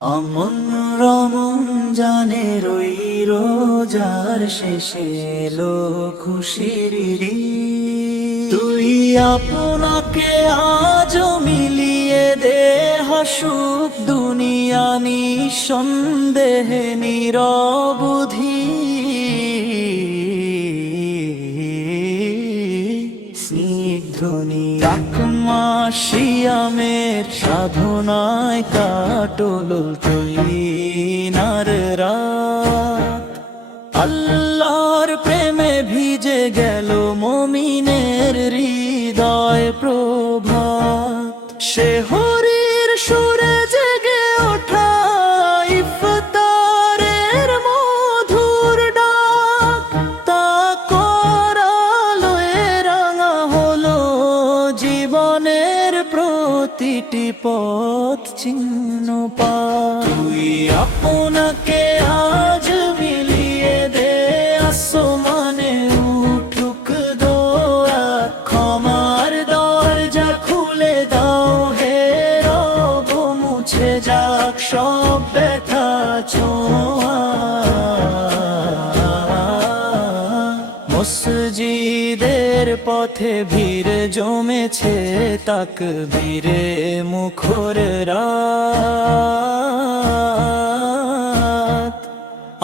অমন রমজানের ওই রোজার শেষে এলো খুশির ঈদ। তুই আপনাকে আজ মিলিয়ে দে হাসুক দুনিয়া নিঃসন্দেহে নিরবধি। স্নিগ্ধনি শিয়ামের সাধনায় কাটল তুইনার রাত। আল্লাহর প্রেমে ভিজে গেল মুমিনের হৃদয় প্রভাত। সে হরির সুরে জেগে ওঠা ইফতারের মধুর ডাক, তা করালোয় রাঙা হলো জীবনের প্রতিটি পথ চিহ্ন পা। তুই আপনাকে আজ মিলিয়ে দে আসমানে উঠুক দোয়া, ক্ষমার দরজা খুলে দাও হে রব, মুছে যাক সব ব্যথা ছোঁয়া। মসজিদের পথে ভিড় জমেছে তাকবীরে মুখর রাত।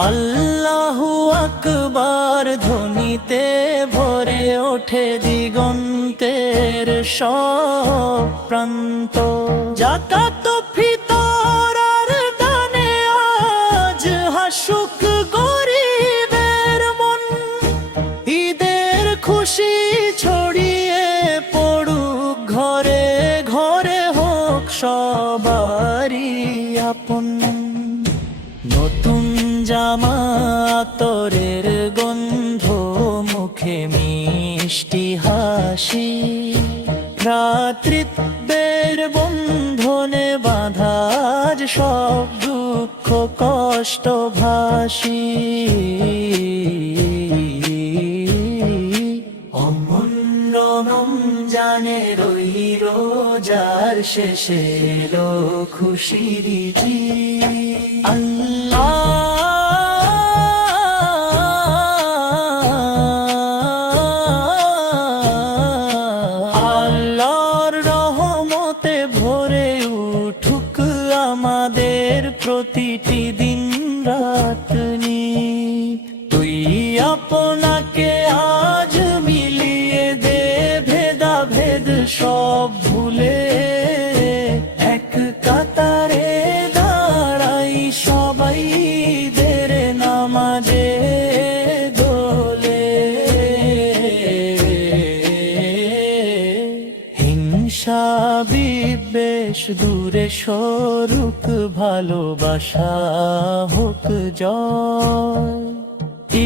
আল্লাহু আকবার ধ্বনিতে ভরে ওঠে দিগন্তের সব প্রান্ত। যাকাত ফিতর আর দানে আজ হাসুক গরিবের মন, ঈদের খুশি ছড়িয়ে পড়ুক ঘরে ঘরে, হোক সবারই আপন। নতুন জামা আতরের গন্ধ, মুখে মিষ্টি হাসি, ভ্রাতৃত্বের বন্ধনে বাঁধা আজ সব দুঃখ কষ্ট ভাসি। অমন রমজানের ওই রোজার শেষে এলো খুশির ঈদ। আল্লাহর রহমতে ভরে উঠুক আমাদের প্রতিটি দিন রাত। তুই আপনাকে আজ মিলিয়ে দে ভেদাভেদ সব ভুলে, এক কাতারে দাঁড়াই সবাই দের নামাজে দোলে। হিংসা বিদ্বেষ দূরে সরুক, ভালোবাসা হোক জয়।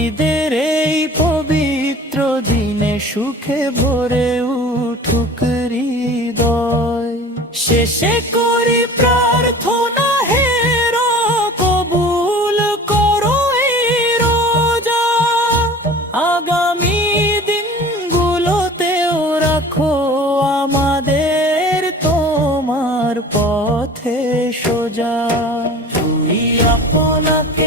ঈদের এই পবিত্র দিনে সুখে ভরে উঠুক হৃদয়। শেষে করি প্রার্থনা হে রব, কবুল করো এই রোজা। আগামী দিনগুলোতেও রাখো আমাদের তোমার পথে সোজা। তুই আপনাকে